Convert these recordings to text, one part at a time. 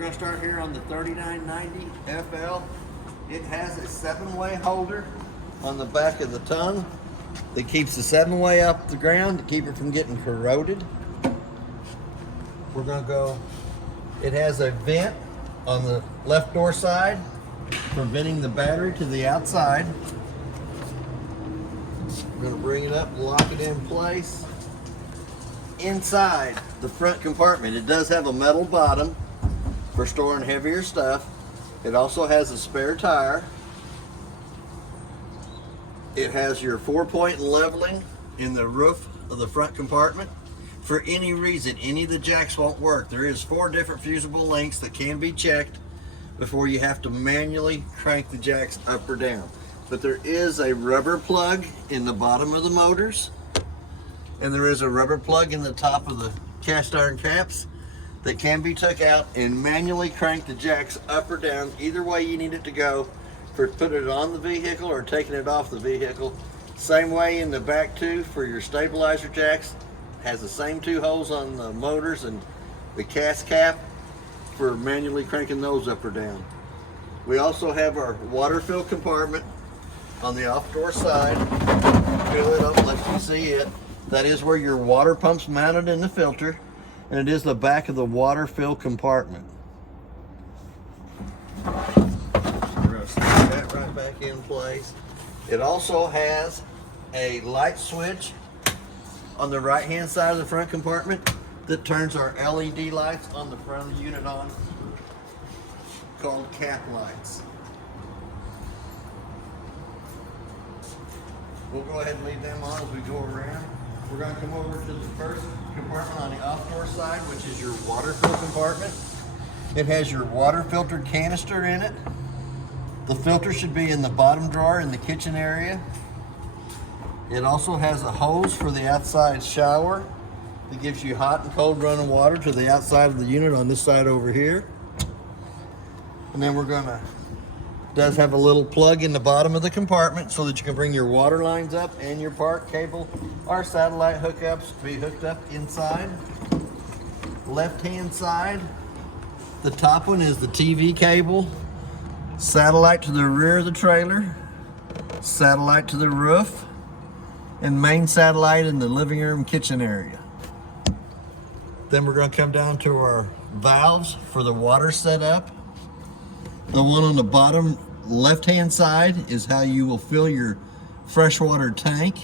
going to start here on the 3990 FL. It has a 7-way holder on the back of the tongue that keeps the 7-way off the ground to keep it from getting corroded. We're going to go, it has a vent on the left door side, preventing the battery to the outside. We're going to bring it up and lock it in place. Inside the front compartment, it does have a metal bottom for storing heavier stuff. It also has a spare tire. It has your 4-point leveling in the roof of the front compartment. For any reason, any of the jacks won't work, there is 4 different fusible links that can be checked before you have to manually crank the jacks up or down. But there is a rubber plug in the bottom of the motors, and there is a rubber plug in the top of the cast iron caps that can be took out and manually crank the jacks up or down. Either way you need it to go, for putting it on the vehicle or taking it off the vehicle. Same way in the back too for your stabilizer jacks. Has the same 2 holes on the motors and the cast cap for manually cranking those up or down. We also have our water fill compartment on the off door side. Fill it up, let you see it. That is where your water pump's mounted in the filter, and it is the back of the water fill compartment. We're going to stick that right back in place. It also has a light switch on the right hand side of the front compartment that turns our LED lights on the front of the unit on, called cap lights. We'll go ahead and leave them on as we go around. We're going to come over to the first compartment on the off-door side, which is your water fill compartment. It has your water filtered canister in it. The filter should be in the bottom drawer in the kitchen area. It also has a hose for the outside shower that gives you hot and cold running water to the outside of the unit on this side over here. And then does have a little plug in the bottom of the compartment so that you can bring your water lines up and your park cable or satellite hookups to be hooked up inside. Left hand side, the top one is the TV cable, satellite to the rear of the trailer, satellite to the roof, and main satellite in the living room kitchen area. Then we're going to come down to our valves for the water setup. The one on the bottom left-hand side is how you will fill your freshwater tank.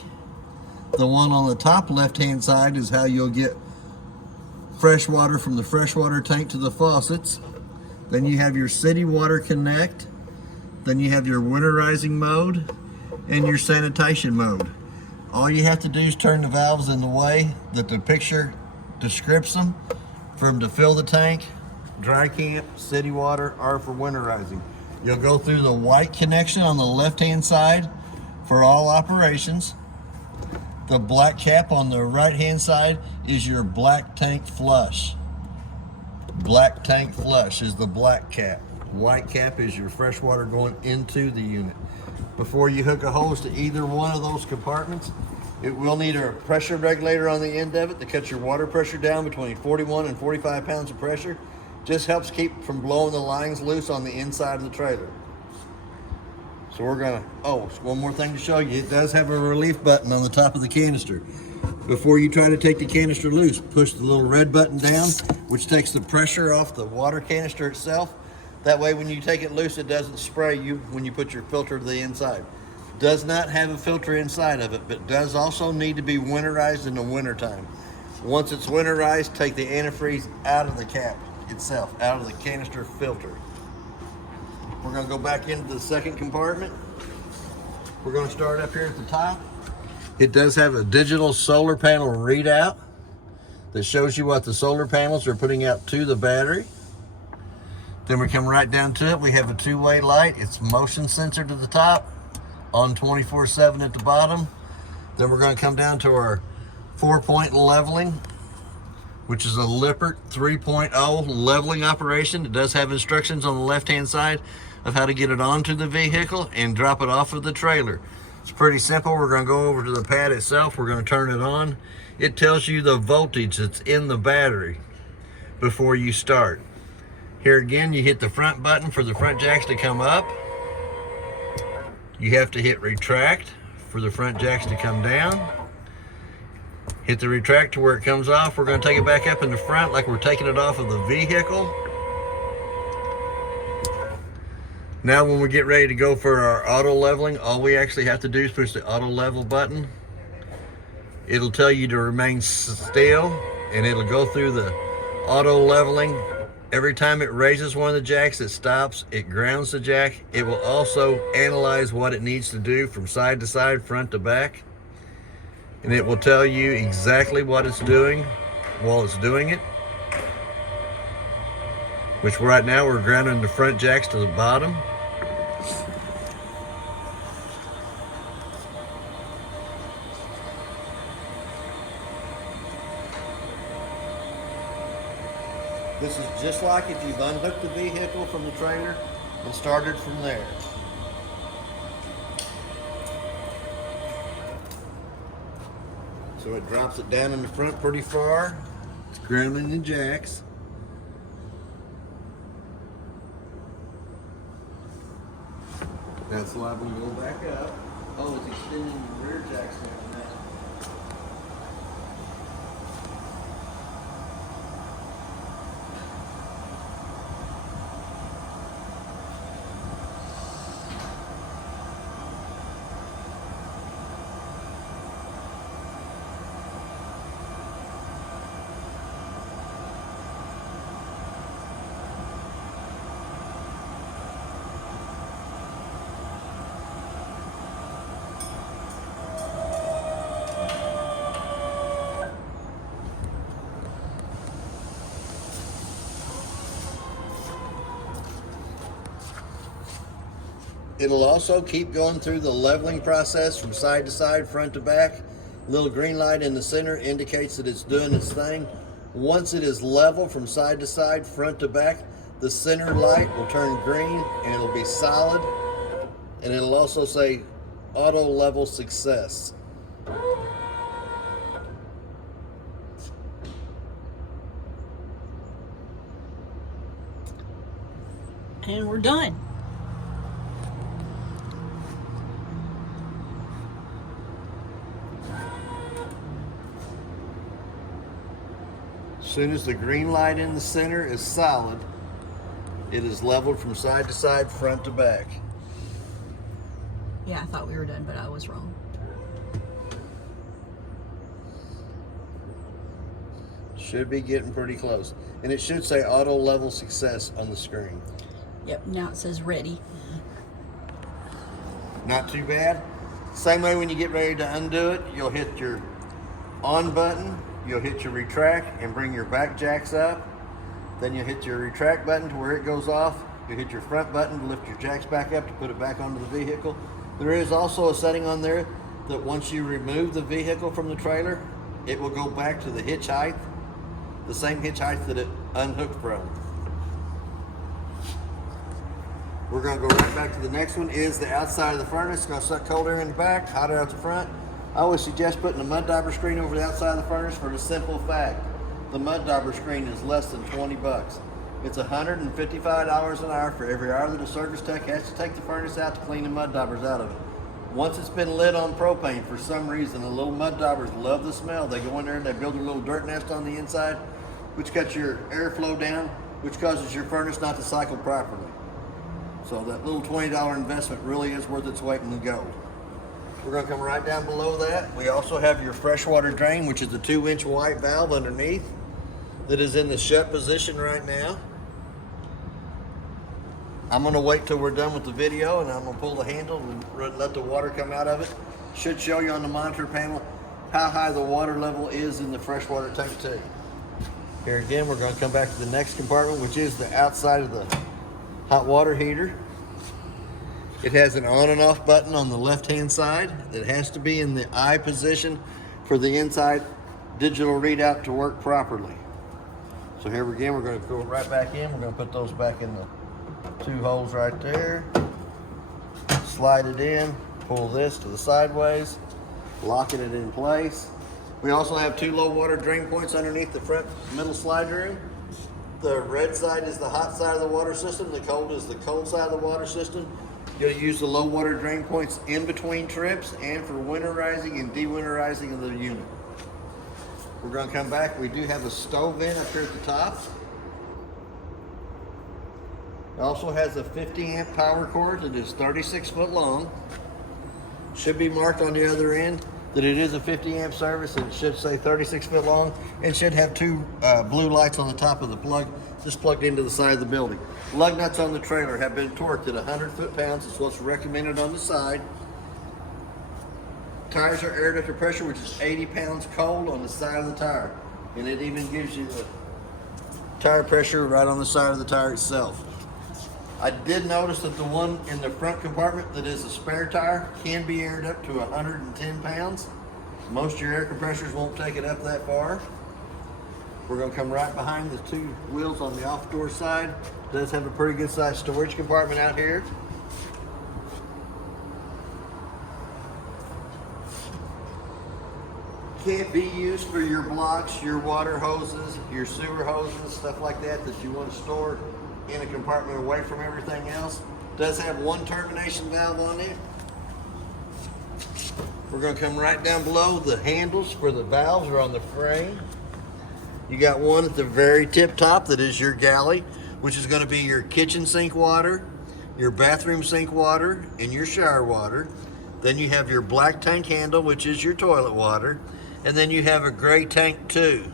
The one on the top left-hand side is how you'll get fresh water from the freshwater tank to the faucets. Then you have your city water connect. Then you have your winterizing mode and your sanitation mode. All you have to do is turn the valves in the way that the picture describes them for them to fill the tank, dry camp, city water, or for winterizing. You'll go through the white connection on the left-hand side for all operations. The black cap on the right-hand side is your black tank flush. Black tank flush is the black cap. White cap is your fresh water going into the unit. Before you hook a hose to either one of those compartments, it will need a pressure regulator on the end of it to cut your water pressure down between 41 and 45 pounds of pressure. Just helps keep from blowing the lines loose on the inside of the trailer. So we're gonna, one more thing to show you. It does have a relief button on the top of the canister. Before you try to take the canister loose, push the little red button down, which takes the pressure off the water canister itself. That way when you take it loose, it doesn't spray you when you put your filter to the inside. Does not have a filter inside of it, but does also need to be winterized in the wintertime. Once it's winterized, take the antifreeze out of the cap itself, out of the canister filter. We're going to go back into the second compartment. We're going to start up here at the top. It does have a digital solar panel readout that shows you what the solar panels are putting out to the battery. Then we come right down to it. We have a 2-way light. It's motion sensor to the top, on 24/7 at the bottom. Then we're going to come down to our 4-point leveling, which is a Lippert 3.0 leveling operation. It does have instructions on the left-hand side of how to get it onto the vehicle and drop it off of the trailer. It's pretty simple. We're going to go over to the pad itself. We're going to turn it on. It tells you the voltage that's in the battery before you start. Here again, you hit the front button for the front jacks to come up. You have to hit retract for the front jacks to come down. Hit the retract to where it comes off. We're going to take it back up in the front like we're taking it off of the vehicle. Now when we get ready to go for our auto leveling, all we actually have to do is push the auto level button. It'll tell you to remain still, and it'll go through the auto leveling. Every time it raises one of the jacks, it stops, it grounds the jack. It will also analyze what it needs to do from side to side, front to back. And it will tell you exactly what it's doing while it's doing it. Which right now we're grounding the front jacks to the bottom. This is just like if you've unhooked the vehicle from the trailer and started from there. So it drops it down in the front pretty far. It's grounding the jacks. That's why we go back up. Oh, it's extending the rear jacks down now. It'll also keep going through the leveling process from side to side, front to back. Little green light in the center indicates that it's doing its thing. Once it is level from side to side, front to back, the center light will turn green and it'll be solid. And it'll also say auto level success. And we're done. As soon as the green light in the center is solid, it is leveled from side to side, front to back. Yeah, I thought we were done, but I was wrong. Should be getting pretty close. And it should say auto level success on the screen. Yep, now it says ready. Not too bad. Same way when you get ready to undo it, you'll hit your on button, you'll hit your retract and bring your back jacks up. Then you'll hit your retract button to where it goes off. You'll hit your front button to lift your jacks back up to put it back onto the vehicle. There is also a setting on there that once you remove the vehicle from the trailer, it will go back to the hitch height, the same hitch height that it unhooked from. We're going to go right back to the next one. Is the outside of the furnace. It's going to suck cold air in the back, hot air out the front. I always suggest putting a mud dauber screen over the outside of the furnace for the simple fact the mud dauber screen is less than 20 bucks. It's $155 an hour for every hour that a service tech has to take the furnace out to clean the mud daubers out of it. Once it's been lit on propane, for some reason, the little mud daubers love the smell. They go in there and they build a little dirt nest on the inside, which cuts your airflow down, which causes your furnace not to cycle properly. So that little $20 investment really is worth its weight in gold. We're going to come right down below that. We also have your freshwater drain, which is the 2-inch white valve underneath that is in the shut position right now. I'm going to wait till we're done with the video and I'm going to pull the handle and let the water come out of it. Should show you on the monitor panel how high the water level is in the freshwater tank too. Here again, we're going to come back to the next compartment, which is the outside of the hot water heater. It has an on and off button on the left hand side that has to be in the I position for the inside digital readout to work properly. So here again, we're going to go right back in. We're going to put those back in the 2 holes right there. Slide it in, pull this to the sideways, locking it in place. We also have 2 low water drain points underneath the front middle slide room. The red side is the hot side of the water system. The cold is the cold side of the water system. You'll use the low water drain points in between trips and for winterizing and de-winterizing of the unit. We're going to come back. We do have a stove vent up here at the top. It also has a 50 amp power cord that is 36 foot long. Should be marked on the other end that it is a 50 amp service, and it should say 36 foot long, and should have two blue lights on the top of the plug, just plugged into the side of the building. Lug nuts on the trailer have been torqued at 100 foot-pounds. It's what's recommended on the side. Tires are air ducted pressure, which is 80 pounds cold on the side of the tire, and it even gives you the tire pressure right on the side of the tire itself. I did notice that the one in the front compartment that is a spare tire can be aired up to 110 pounds. Most of your air compressors won't take it up that far. We're going to come right behind the two wheels on the off door side. It does have a pretty good sized storage compartment out here. Can't be used for your blocks, your water hoses, your sewer hoses, stuff like that you want to store in a compartment away from everything else. Does have one termination valve on it. We're going to come right down below. The handles for the valves are on the frame. You got one at the very tip top that is your galley, which is going to be your kitchen sink water, your bathroom sink water, and your shower water. Then you have your black tank handle, which is your toilet water. And then you have a gray tank 2.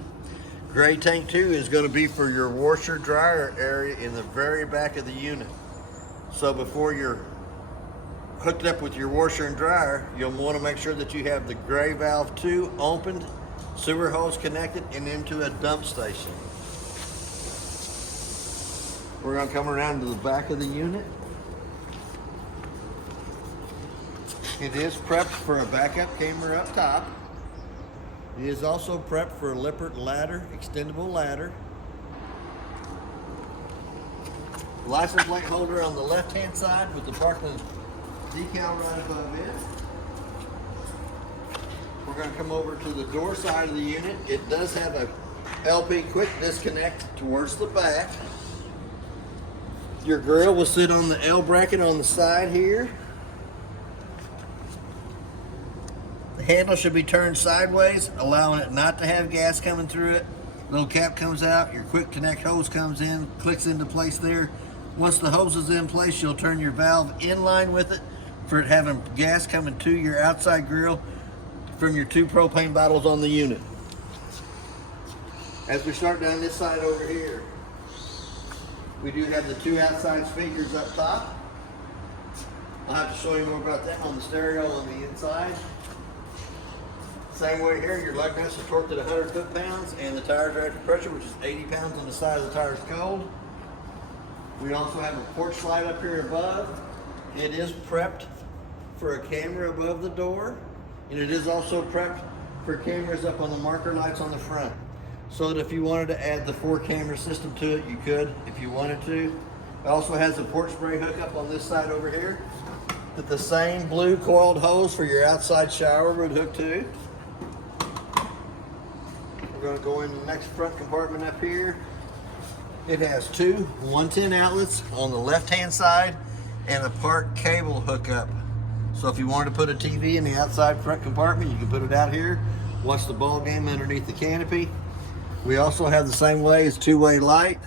Gray tank 2 is going to be for your washer dryer area in the very back of the unit. So before you're hooked up with your washer and dryer, you'll want to make sure that you have the gray valve 2 opened, sewer hose connected, and into a dump station. We're going to come around to the back of the unit. It is prepped for a backup camera up top. It is also prepped for a Lippert ladder, extendable ladder. License plate holder on the left-hand side with the Parkland decal right above it. We're going to come over to the door side of the unit. It does have a LP quick disconnect towards the back. Your grill will sit on the L bracket on the side here. The handle should be turned sideways, allowing it not to have gas coming through it. Little cap comes out, your quick connect hose comes in, clicks into place there. Once the hose is in place, you'll turn your valve in line with it for it having gas coming to your outside grill from your 2 propane bottles on the unit. As we start down this side over here, we do have the 2 outside speakers up top. I'll have to show you more about them on the stereo on the inside. Same way here, your lug nuts are torqued at 100 foot-pounds, and the tires are air ducted pressure, which is 80 pounds on the side of the tires cold. We also have a porch light up here above. It is prepped for a camera above the door, and it is also prepped for cameras up on the marker lights on the front. So that if you wanted to add the 4 camera system to it, you could if you wanted to. It also has a porch spray hookup on this side over here that the same blue coiled hose for your outside shower would hook to. We're going to go in the next front compartment up here. It has 2 110 outlets on the left-hand side and a park cable hookup. So if you wanted to put a TV in the outside front compartment, you can put it out here, watch the ball game underneath the canopy. We also have the same way as 2-way light.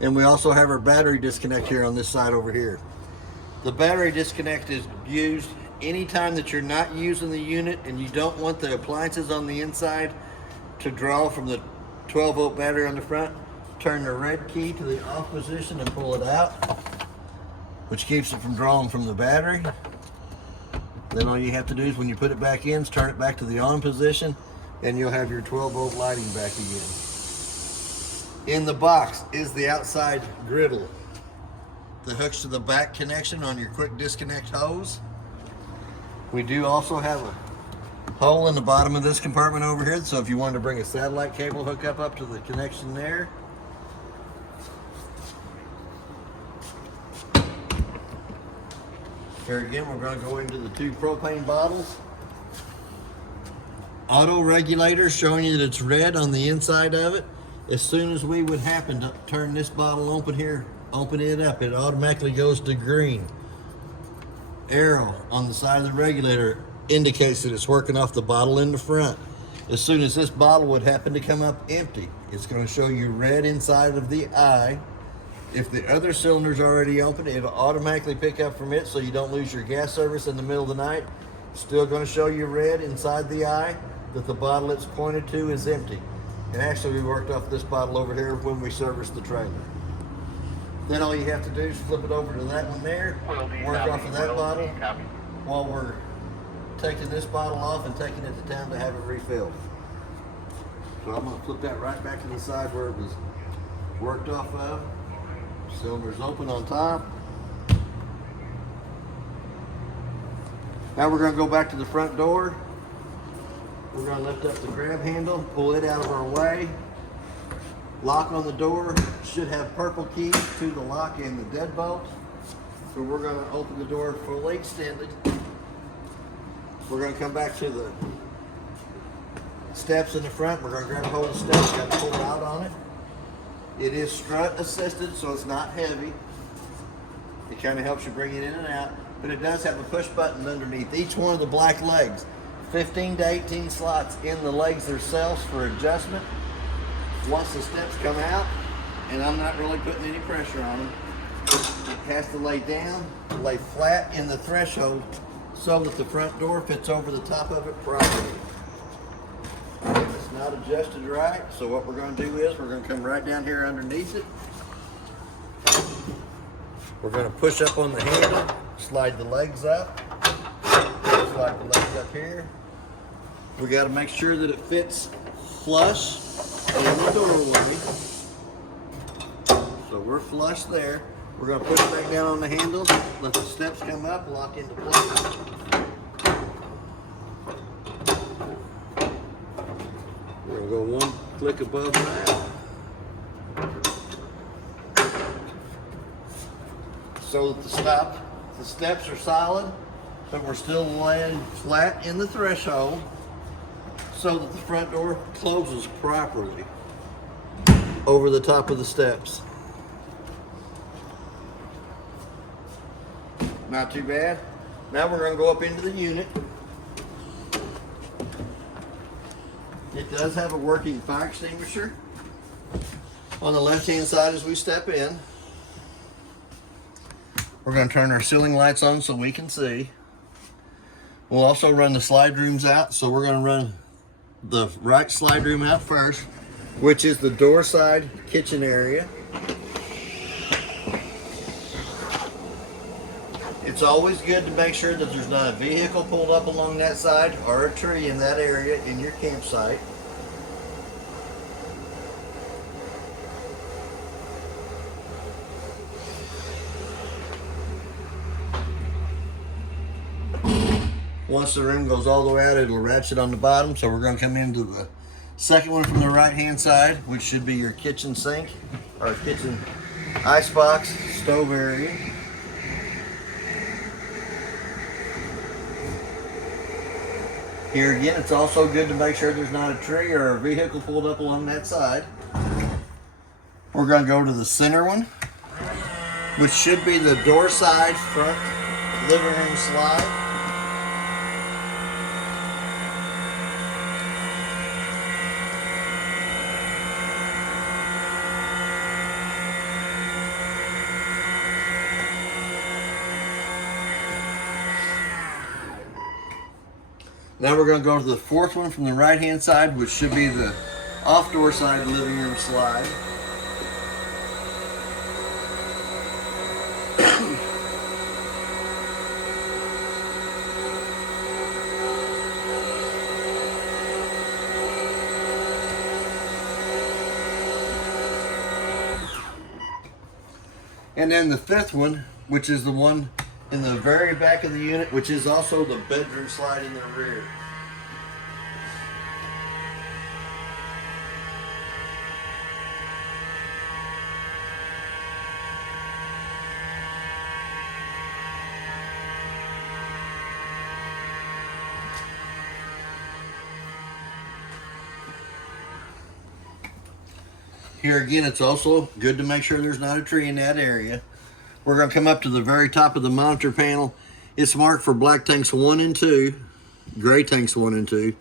And we also have our battery disconnect here on this side over here. The battery disconnect is used anytime that you're not using the unit and you don't want the appliances on the inside to draw from the 12-volt battery on the front. Turn the red key to the off position and pull it out, which keeps it from drawing from the battery. Then all you have to do is when you put it back in, is turn it back to the on position, and you'll have your 12-volt lighting back again. In the box is the outside griddle that hooks to the back connection on your quick disconnect hose. We do also have a hole in the bottom of this compartment over here, so if you wanted to bring a satellite cable hookup up to the connection there. Here again, we're going to go into the 2 propane bottles. auto regulator showing you that it's red on the inside of it. As soon as we would happen to turn this bottle open here, open it up, it automatically goes to green. Arrow on the side of the regulator indicates that it's working off the bottle in the front. As soon as this bottle would happen to come up empty, it's going to show you red inside of the eye. If the other cylinder's already open, it'll automatically pick up from it so you don't lose your gas service in the middle of the night. Still going to show you red inside the eye that the bottle it's pointed to is empty. And actually we worked off this bottle over here when we serviced the trailer. Then all you have to do is flip it over to that one there, work off of that bottle while we're taking this bottle off and taking it to town to have it refilled. So I'm going to flip that right back to the side where it was worked off of. Cylinder's open on top. Now we're going to go back to the front door. We're going to lift up the grab handle, pull it out of our way. Lock on the door should have purple keys to the lock and the deadbolt. So we're going to open the door fully extended. We're going to come back to the steps in the front. We're going to grab a hold of the steps, got to pull out on it. It is strut assisted, so it's not heavy. It kind of helps you bring it in and out, but it does have a push button underneath each one of the black legs. 15 to 18 slots in the legs themselves for adjustment. Once the steps come out, and I'm not really putting any pressure on them, it has to lay down, lay flat in the threshold so that the front door fits over the top of it properly. It's not adjusted right, so what we're going to do is we're going to come right down here underneath it. We're going to push up on the handle, slide the legs up, slide the legs up here. We got to make sure that it fits flush in the doorway. So we're flush there. We're going to push it back down on the handle, let the steps come up, lock into place. We're going to go one click above that. So that the steps are solid, but we're still laying flat in the threshold so that the front door closes properly over the top of the steps. Not too bad. Now we're going to go up into the unit. It does have a working fire extinguisher on the left-hand side as we step in. We're going to turn our ceiling lights on so we can see. We'll also run the slide rooms out, so we're going to run the right slide room out first, which is the door side kitchen area. It's always good to make sure that there's not a vehicle pulled up along that side or a tree in that area in your campsite. Once the room goes all the way out, it'll ratchet on the bottom. So we're going to come into the second one from the right hand side, which should be your kitchen sink or kitchen icebox stove area. Here again, it's also good to make sure there's not a tree or a vehicle pulled up along that side. We're going to go to the center one, which should be the door side front living room slide. Now we're going to go to the fourth one from the right hand side, which should be the off door side living room slide. And then the fifth one, which is the one in the very back of the unit, which is also the bedroom slide in the rear. Here again, it's also good to make sure there's not a tree in that area. We're going to come up to the very top of the monitor panel. It's marked for black tanks 1 and 2, gray tanks 1 and 2.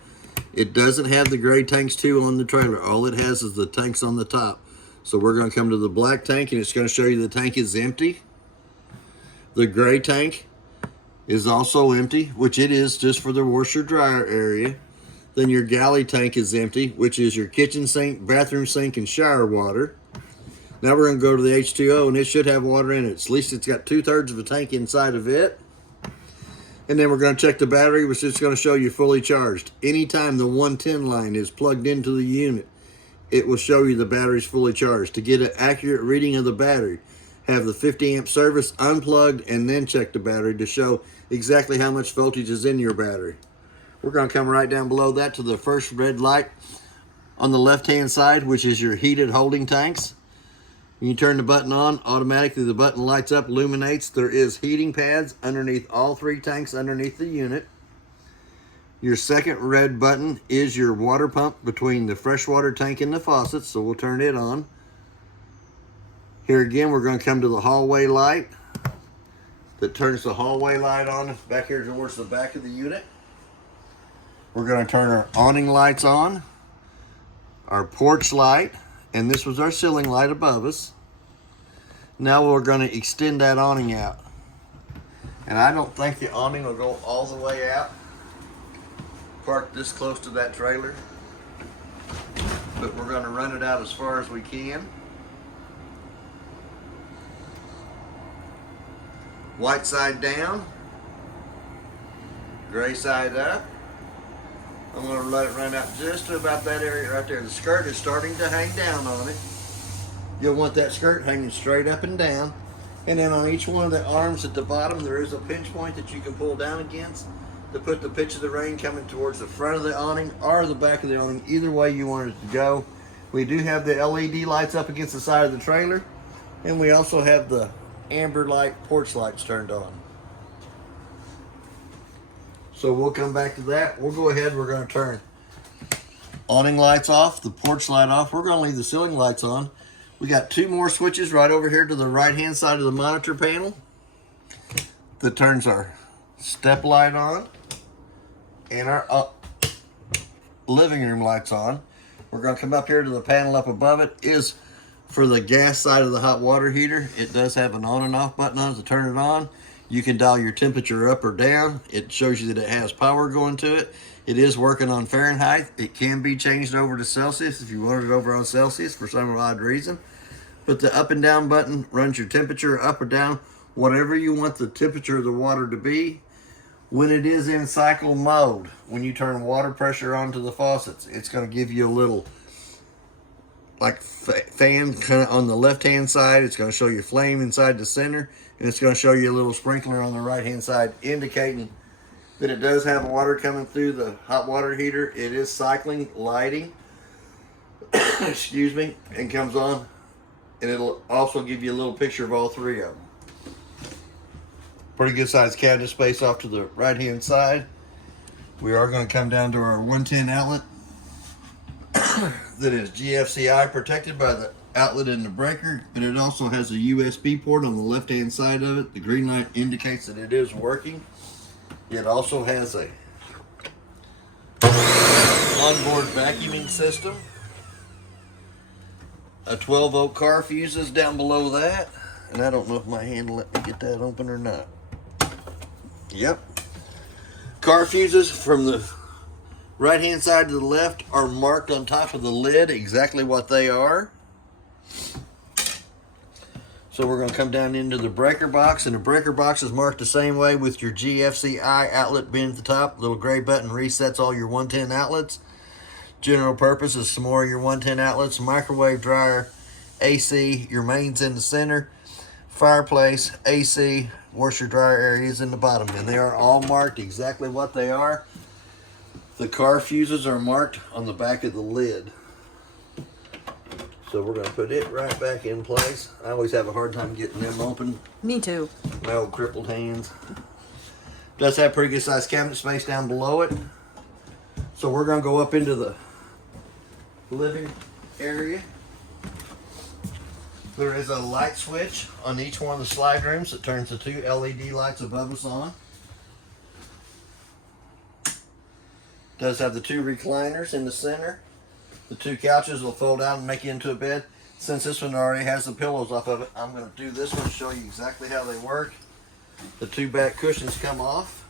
It doesn't have the gray tanks 2 on the trailer. All it has is the tanks on the top. So we're going to come to the black tank, and it's going to show you the tank is empty. The gray tank is also empty, which it is just for the washer dryer area. Then your galley tank is empty, which is your kitchen sink, bathroom sink, and shower water. Now we're going to go to the H2O, and it should have water in it. At least it's got 2/3 of a tank inside of it. And then we're going to check the battery, which is going to show you fully charged. Anytime the 110 line is plugged into the unit, it will show you the battery's fully charged. To get an accurate reading of the battery, have the 50 amp service unplugged and then check the battery to show exactly how much voltage is in your battery. We're going to come right down below that to the first red light on the left hand side, which is your heated holding tanks. When you turn the button on, automatically the button lights up, illuminates. There is heating pads underneath all 3 tanks underneath the unit. Your second red button is your water pump between the freshwater tank and the faucet, so we'll turn it on. Here again, we're going to come to the hallway light that turns the hallway light on back here towards the back of the unit. We're going to turn our awning lights on, our porch light, and this was our ceiling light above us. Now we're going to extend that awning out. And I don't think the awning will go all the way out. Parked this close to that trailer, but we're going to run it out as far as we can. White side down, gray side up. I'm going to let it run out just to about that area right there. The skirt is starting to hang down on it. You'll want that skirt hanging straight up and down. And then on each one of the arms at the bottom, there is a pinch point that you can pull down against to put the pitch of the rain coming towards the front of the awning or the back of the awning, either way you want it to go. We do have the LED lights up against the side of the trailer, and we also have the amber light porch lights turned on. So we'll come back to that. We'll go ahead, we're going to turn awning lights off, the porch light off. We're going to leave the ceiling lights on. We got 2 more switches right over here to the right hand side of the monitor panel that turns our step light on and our living room lights on. We're going to come up here to the panel up above it. Is for the gas side of the hot water heater. It does have an on and off button on it to turn it on. You can dial your temperature up or down. It shows you that it has power going to it. It is working on Fahrenheit. It can be changed over to Celsius if you want it over on Celsius for some odd reason. But the up and down button runs your temperature up or down, whatever you want the temperature of the water to be. When it is in cycle mode, when you turn water pressure onto the faucets, it's going to give you a little like fan kind of on the left hand side. It's going to show you flame inside the center, and it's going to show you a little sprinkler on the right hand side, indicating that it does have water coming through the hot water heater. It is cycling lighting, excuse me, and comes on, and it'll also give you a little picture of all 3 of them. Pretty good sized cabinet space off to the right hand side. We are going to come down to our 110 outlet that is GFCI protected by the outlet and the breaker, but it also has a USB port on the left hand side of it. The green light indicates that it is working. It also has a onboard vacuuming system. A 12-volt car fuses down below that, and I don't know if my hand will let me get that open or not. Yep. Car fuses from the right hand side to the left are marked on top of the lid exactly what they are. So we're going to come down into the breaker box, and the breaker box is marked the same way with your GFCI outlet being at the top. Little gray button resets all your 110 outlets. General purpose is some more of your 110 outlets. Microwave, dryer, AC, your mains in the center, fireplace, AC, washer dryer areas in the bottom, and they are all marked exactly what they are. The car fuses are marked on the back of the lid. So we're going to put it right back in place. I always have a hard time getting them open. Me too. My old crippled hands. Does have pretty good sized cabinet space down below it. So we're going to go up into the living area. There is a light switch on each one of the slide rooms that turns the 2 LED lights above us on. Does have the 2 recliners in the center. The 2 couches will fold out and make you into a bed. Since this one already has the pillows off of it, I'm going to do this one to show you exactly how they work. The 2 back cushions come off.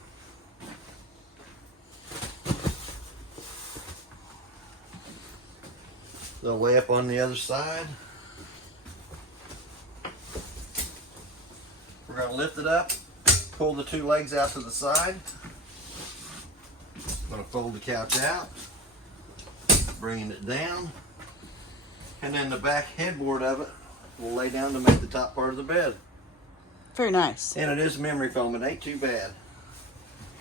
They'll lay up on the other side. We're going to lift it up, pull the 2 legs out to the side. I'm going to fold the couch out, bringing it down, and then the back headboard of it will lay down to make the top part of the bed. Very nice. And it is memory foam. It ain't too bad.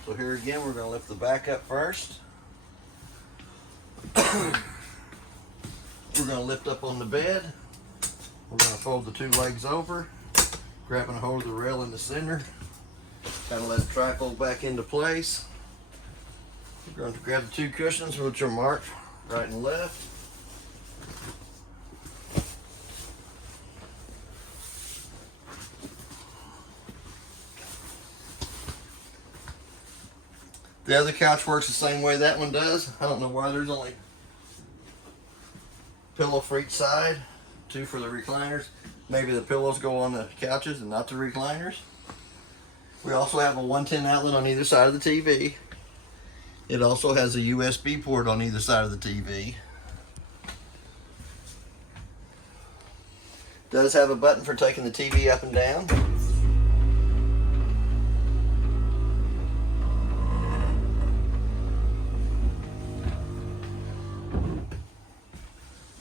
So here again, we're going to lift the back up first. We're going to lift up on the bed. We're going to fold the 2 legs over, grabbing a hold of the rail in the center. Kind of let the trifold back into place. We're going to grab the 2 cushions, which are marked right and left. The other couch works the same way that one does. I don't know why there's only pillow for each side, 2 for the recliners. Maybe the pillows go on the couches and not the recliners. We also have a 110 outlet on either side of the TV. It also has a USB port on either side of the TV. Does have a button for taking the TV up and down.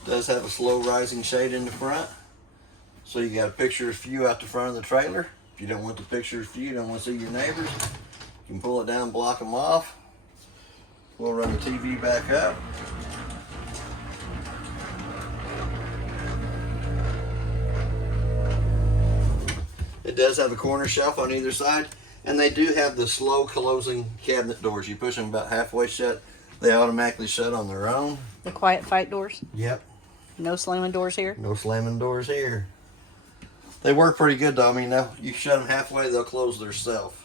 Does have a slow rising shade in the front. So you got a picture's view out the front of the trailer. If you don't want the picture's view, you don't want to see your neighbors, you can pull it down and block them off. We'll run the TV back up. It does have a corner shelf on either side, and they do have the slow closing cabinet doors. You push them about halfway shut, they automatically shut on their own. The quiet fight doors? Yep. No slamming doors here? No slamming doors here. They work pretty good though. I mean, you shut them halfway, they'll close themselves.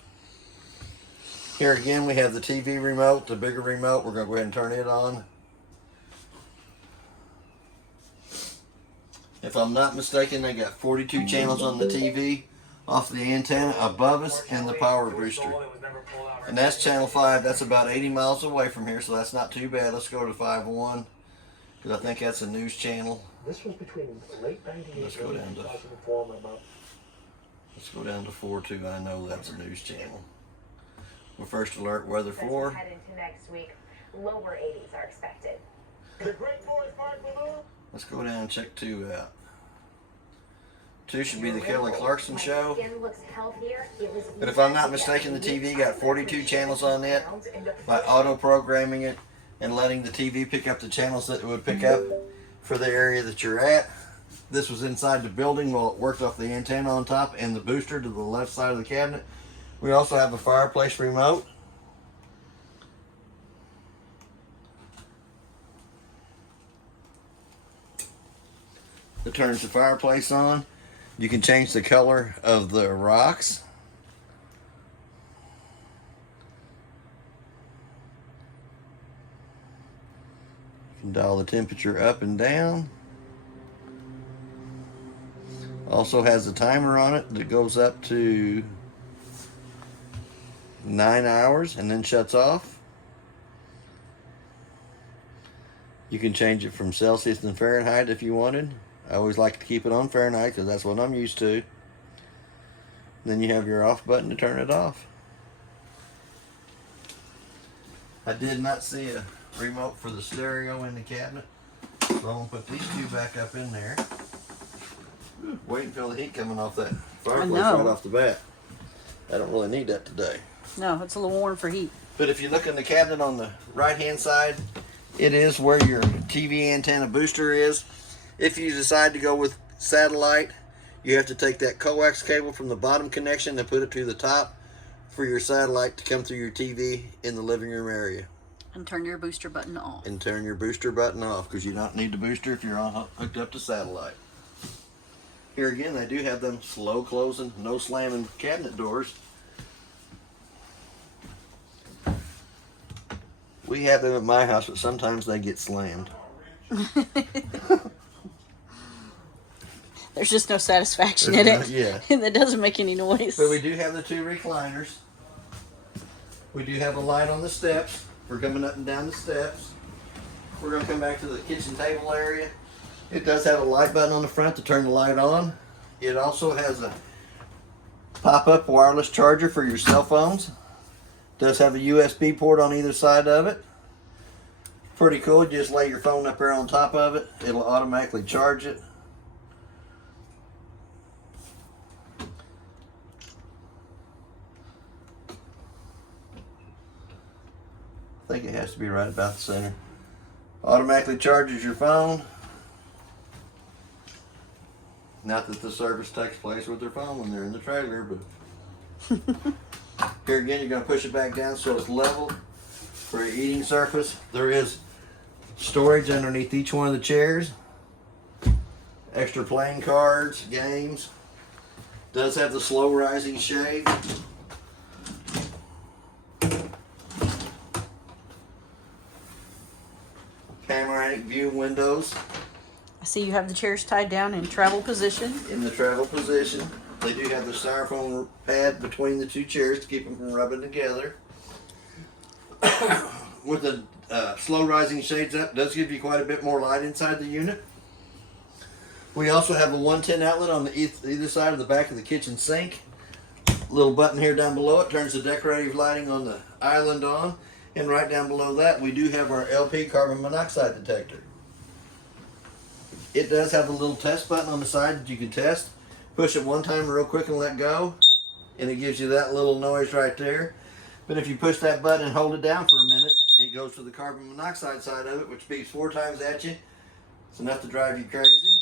Here again, we have the TV remote, the bigger remote. We're going to go ahead and turn it on. If I'm not mistaken, they got 42 channels on the TV off the antenna above us and the power booster. And that's channel 5. That's about 80 miles away from here, so that's not too bad. Let's go to 5.1 because I think that's a news channel. This was between late 98 Let's go and down to 2004, my mom. Let's go down to 4.2. I know that's a news channel. Well, first alert weather for. Head into next week, lower 80s are expected. The Great Forest Parkland. Let's go down and check 2 out. 2 should be the Kelly Clarkson show. Skin looks healthier. It was But if I'm not mistaken, the TV got 42 channels on it. By auto programming it and letting the TV pick up the channels that it would pick up for the area that you're at. This was inside the building while it worked off the antenna on top and the booster to the left side of the cabinet. We also have a fireplace remote. It turns the fireplace on. You can change the color of the rocks. You can dial the temperature up and down. Also has a timer on it that goes up to 9 hours and then shuts off. You can change it from Celsius and Fahrenheit if you wanted. I always like to keep it on Fahrenheit because that's what I'm used to. Then you have your off button to turn it off. I did not see a remote for the stereo in the cabinet, so I'm going to put these 2 back up in there. Wait and feel the heat coming off that fireplace right off the bat. I don't really need that today. No, it's a little warm for heat. But if you look in the cabinet on the right hand side, it is where your TV antenna booster is. If you decide to go with satellite, you have to take that coax cable from the bottom connection and put it to the top for your satellite to come through your TV in the living room area. And turn your booster button off. And turn your booster button off because you don't need the booster if you're hooked up to satellite. Here again, they do have them slow closing, no slamming cabinet doors. We have them at my house, but sometimes they get slammed. There's just no satisfaction in it. Yeah. And that doesn't make any noise. But we do have the 2 recliners. We do have a light on the steps for coming up and down the steps. We're going to come back to the kitchen table area. It does have a light button on the front to turn the light on. It also has a pop-up wireless charger for your cell phones. Does have a USB port on either side of it. Pretty cool. You just lay your phone up there on top of it. It'll automatically charge it. I think it has to be right about the center. Automatically charges your phone. Not that the service takes place with their phone when they're in the trailer, but here again, you're going to push it back down so it's level for your eating surface. There is storage underneath each one of the chairs. Extra playing cards, games. Does have the slow rising shade. Panoramic view windows. I see you have the chairs tied down in travel position. In the travel position. They do have the styrofoam pad between the 2 chairs to keep them from rubbing together. With the slow rising shades up, does give you quite a bit more light inside the unit. We also have a 110 outlet on the either side of the back of the kitchen sink. Little button here down below it turns the decorative lighting on the island on. And right down below that, we do have our LP carbon monoxide detector. It does have a little test button on the side that you can test. Push it one time real quick and let go, and it gives you that little noise right there. But if you push that button and hold it down for a minute, it goes to the carbon monoxide side of it, which beeps 4 times at you. It's enough to drive you crazy.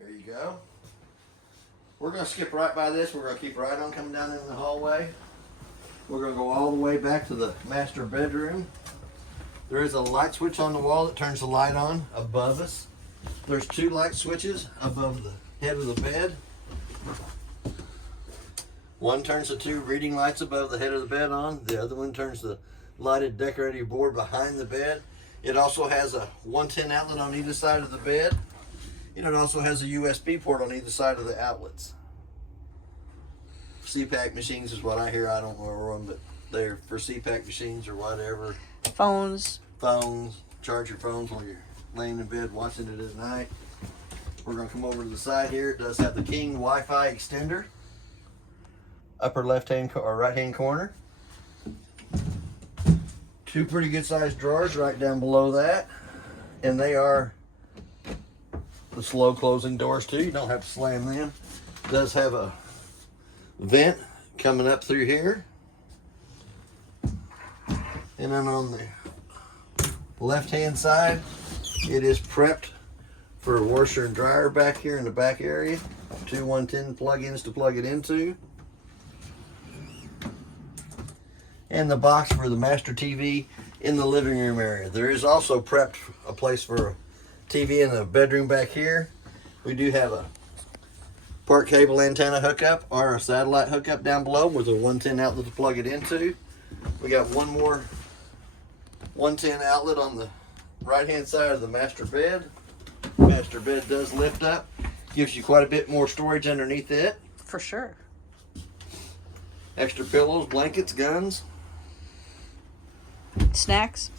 There you go. We're going to skip right by this. We're going to keep right on coming down in the hallway. We're going to go all the way back to the master bedroom. There is a light switch on the wall that turns the light on above us. There's 2 light switches above the head of the bed. One turns the 2 reading lights above the head of the bed on. The other one turns the lighted decorative board behind the bed. It also has a 110 outlet on either side of the bed. And it also has a USB port on either side of the outlets. CPAP machines is what I hear. I don't know them, but they're for CPAP machines or whatever. Phones. Charge your phones while you're laying in bed watching it at night. We're going to come over to the side here. It does have the King Wi-Fi extender. Upper left-hand or right-hand corner. 2 pretty good sized drawers right down below that. And they are the slow closing doors too. You don't have to slam them. It does have a vent coming up through here. And then on the left-hand side, it is prepped for a washer and dryer back here in the back area. 2 110 plug-ins to plug it into. And the box for the master TV in the living room area. There is also prepped a place for a TV in the bedroom back here. We do have a part cable antenna hookup or a satellite hookup down below with a 110 outlet to plug it into. We got one more 110 outlet on the right hand side of the master bed. Master bed does lift up, gives you quite a bit more storage underneath it. For sure. Extra pillows, blankets, guns, Snacks.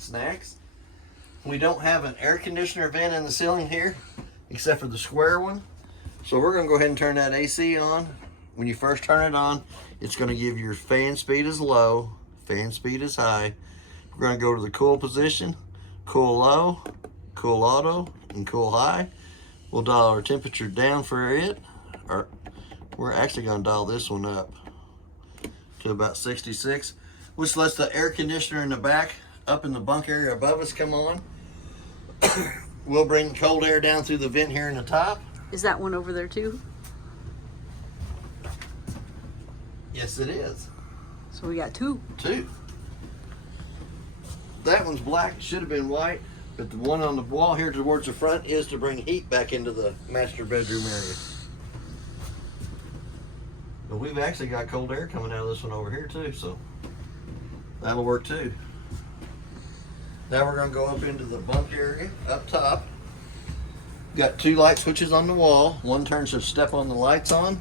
We don't have an air conditioner vent in the ceiling here except for the square one, so we're going to go ahead and turn that AC on. When you first turn it on, it's going to give your fan speed is low, fan speed is high. We're going to go to the cool position, cool low, cool auto, and cool high. We'll dial our temperature down for it, or we're actually going to dial this one up to about 66, which lets the air conditioner in the back up in the bunk area above us come on. We'll bring cold air down through the vent here in the top. Is that one over there too? Yes, it is. So we got 2. That one's black. It should have been white, but the one on the wall here towards the front is to bring heat back into the master bedroom area. But we've actually got cold air coming out of this one over here too, so that'll work too. Now we're gonna go up into the bunk area up top. Got 2 light switches on the wall. One turns to step on the lights on,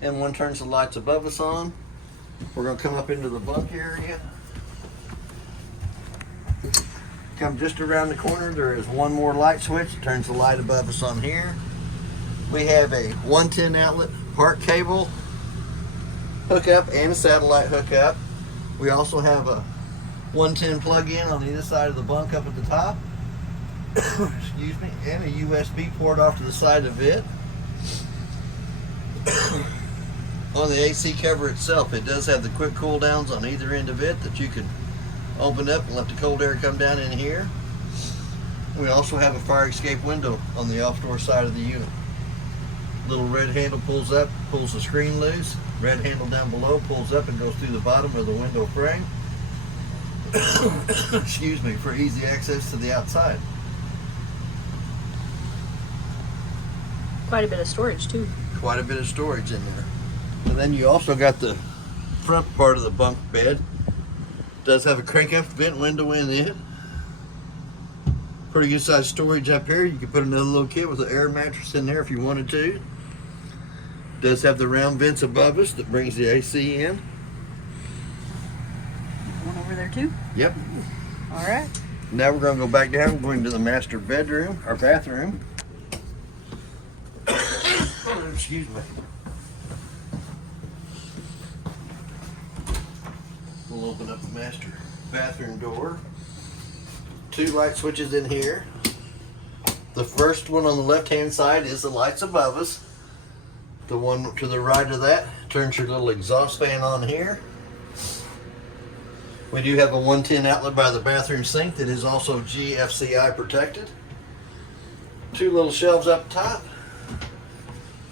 and one turns the lights above us on. We're gonna come up into the bunk area. Come just around the corner, there is one more light switch that turns the light above us on here. We have a 110 outlet park cable hookup and a satellite hookup. We also have a 110 plug-in on the other side of the bunk up at the top. Excuse me, and a USB port off to the side of it. On the AC cover itself, it does have the quick cool downs on either end of it that you can open up and let the cold air come down in here. We also have a fire escape window on the off-door side of the unit. Little red handle pulls up, pulls the screen loose. Red handle down below pulls up and goes through the bottom of the window frame. Excuse me, for easy access to the outside. Quite a bit of storage too. Quite a bit of storage in there. And then you also got the front part of the bunk bed. Does have a crank up vent window in it. Pretty good sized storage up here. You can put another little kit with an air mattress in there if you wanted to. Does have the round vents above us that brings the AC in. One over there too. Yep. All right. Now we're going to go back down. We're going to the master bedroom, our bathroom. Excuse me. We'll open up the master bathroom door. 2 light switches in here. The first one on the left hand side is the lights above us. The one to the right of that turns your little exhaust fan on here. We do have a 110 outlet by the bathroom sink that is also GFCI protected. 2 little shelves up top.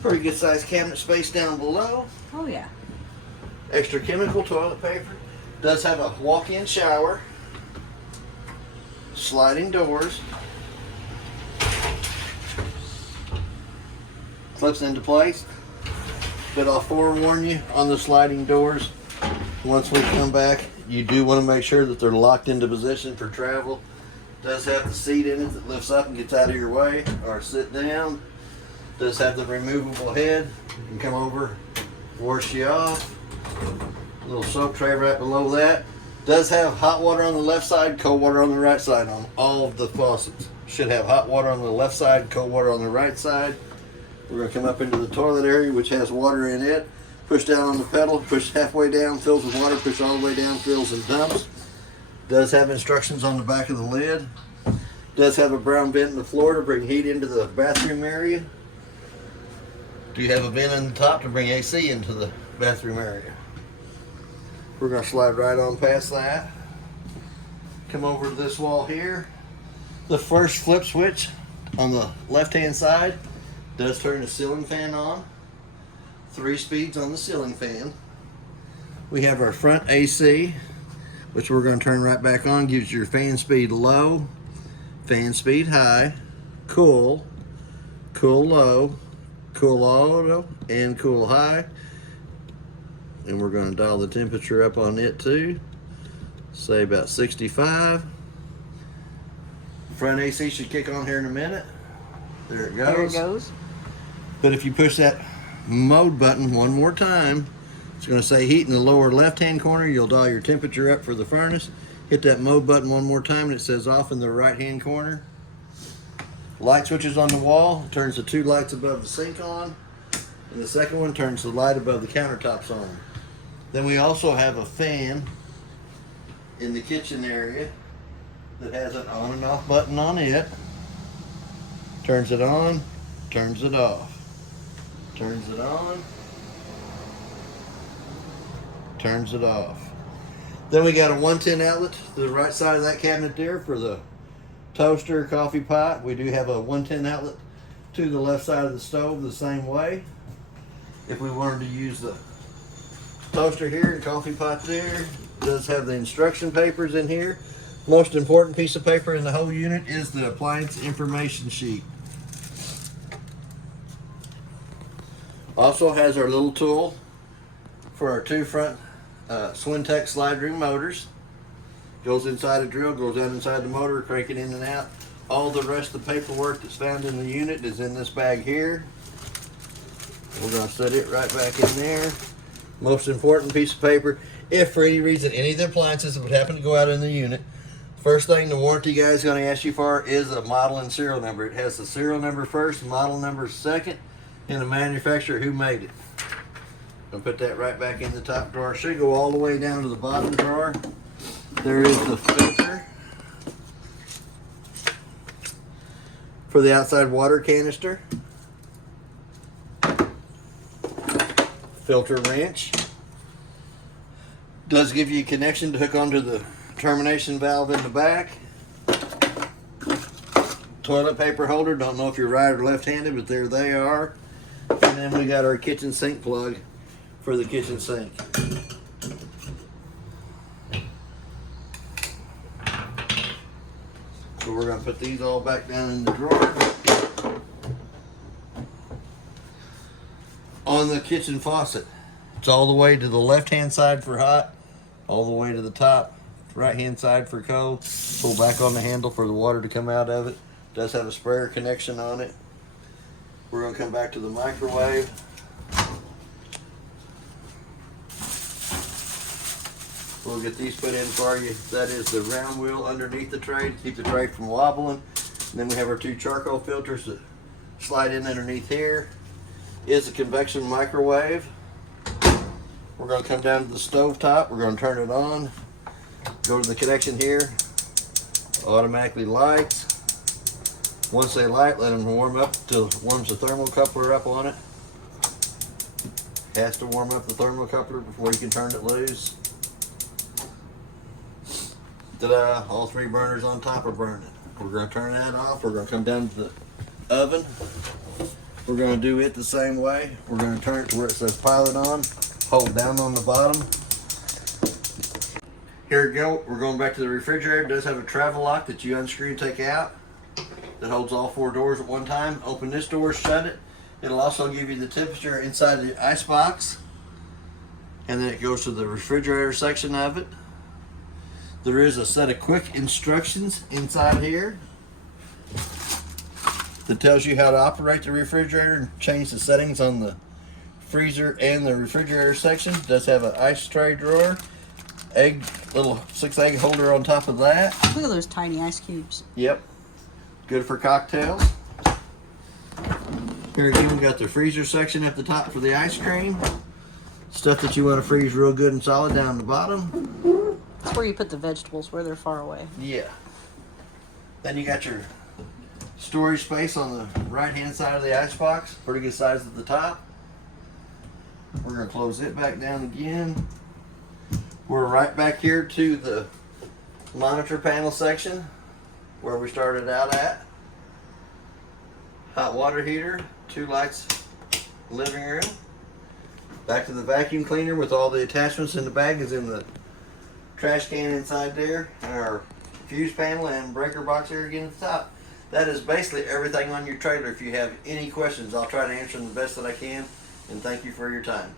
Pretty good sized cabinet space down below. Oh yeah. Extra chemical toilet paper. Does have a walk-in shower. Sliding doors. Clips into place. But I'll forewarn you on the sliding doors, once we come back, you do want to make sure that they're locked into position for travel. Does have the seat in it that lifts up and gets out of your way, or sit down. Does have the removable head. You can come over, wash you off. A little soap tray right below that. Does have hot water on the left side, cold water on the right side on all of the faucets. Should have hot water on the left side, cold water on the right side. We're going to come up into the toilet area, which has water in it. Push down on the pedal, push halfway down, fills with water, push all the way down, fills and dumps. Does have instructions on the back of the lid. Does have a brown vent in the floor to bring heat into the bathroom area. Do you have a vent on the top to bring AC into the bathroom area? We're going to slide right on past that. Come over to this wall here. The first flip switch on the left-hand side does turn the ceiling fan on. 3 speeds on the ceiling fan. We have our front AC, which we're going to turn right back on. Gives your fan speed low, fan speed high, cool, cool low, cool auto, and cool high. And we're going to dial the temperature up on it too. Say about 65. Front AC should kick on here in a minute. There it goes. There it goes. But if you push that mode button one more time, it's going to say heat in the lower left hand corner. You'll dial your temperature up for the furnace. Hit that mode button one more time and it says off in the right hand corner. Light switches on the wall, turns the 2 lights above the sink on, and the second one turns the light above the countertops on. Then we also have a fan in the kitchen area that has an on and off button on it. Turns it on, turns it off. Turns it on, turns it off. Then we got a 110 outlet to the right side of that cabinet there for the toaster, coffee pot. We do have a 110 outlet to the left side of the stove the same way. If we wanted to use the toaster here and coffee pot there, it does have the instruction papers in here. Most important piece of paper in the whole unit is the appliance information sheet. Also has our little tool for our two front Swintech slide ring motors. Goes inside a drill, goes down inside the motor, crank it in and out. All the rest of the paperwork that's found in the unit is in this bag here. We're going to set it right back in there. Most important piece of paper, if for any reason any of the appliances would happen to go out in the unit, first thing the warranty guy is going to ask you for is a model and serial number. It has the serial number first, model number second, and the manufacturer who made it. I'll put that right back in the top drawer. Should go all the way down to the bottom drawer. There is the filter for the outside water canister. Filter wrench. Does give you a connection to hook onto the termination valve in the back. Toilet paper holder. Don't know if you're right or left-handed, but there they are. And then we got our kitchen sink plug for the kitchen sink. So we're going to put these all back down in the drawer. On the kitchen faucet, it's all the way to the left-hand side for hot, all the way to the top, right-hand side for cold. Pull back on the handle for the water to come out of it. Does have a sprayer connection on it. We're going to come back to the microwave. We'll get these put in for you. That is the round wheel underneath the tray to keep the tray from wobbling. And then we have our two charcoal filters that slide in underneath here. Is a convection microwave. We're going to come down to the stove top. We're going to turn it on. Go to the connection here. Automatically lights. Once they light, let them warm up till it warms the thermocoupler up on it. Has to warm up the thermocoupler before you can turn it loose. Ta-da! All three burners on top are burning. We're going to turn that off. We're going to come down to the oven. We're going to do it the same way. We're going to turn it to where it says pilot on. Hold down on the bottom. Here we go. We're going back to the refrigerator. It does have a travel lock that you unscrew and take out. That holds all four doors at one time. Open this door, shut it. It'll also give you the temperature inside the ice box. And then it goes to the refrigerator section of it. There is a set of quick instructions inside here that tells you how to operate the refrigerator and change the settings on the freezer and the refrigerator section. It does have an ice tray drawer, little 6 egg holder on top of that. Look at those tiny ice cubes. Yep, good for cocktails. Here again, we got the freezer section at the top for the ice cream. Stuff that you want to freeze real good and solid down the bottom. That's where you put the vegetables, where they're far away. Yeah. Then you got your storage space on the right hand side of the ice box. Pretty good size at the top. We're going to close it back down again. We're right back here to the monitor panel section where we started out at. Hot water heater, 2 lights, living room. Back to the vacuum cleaner with all the attachments in the bag is in the trash can inside there. And our fuse panel and breaker box here again at the top. That is basically everything on your trailer. If you have any questions, I'll try to answer them the best that I can. And thank you for your time.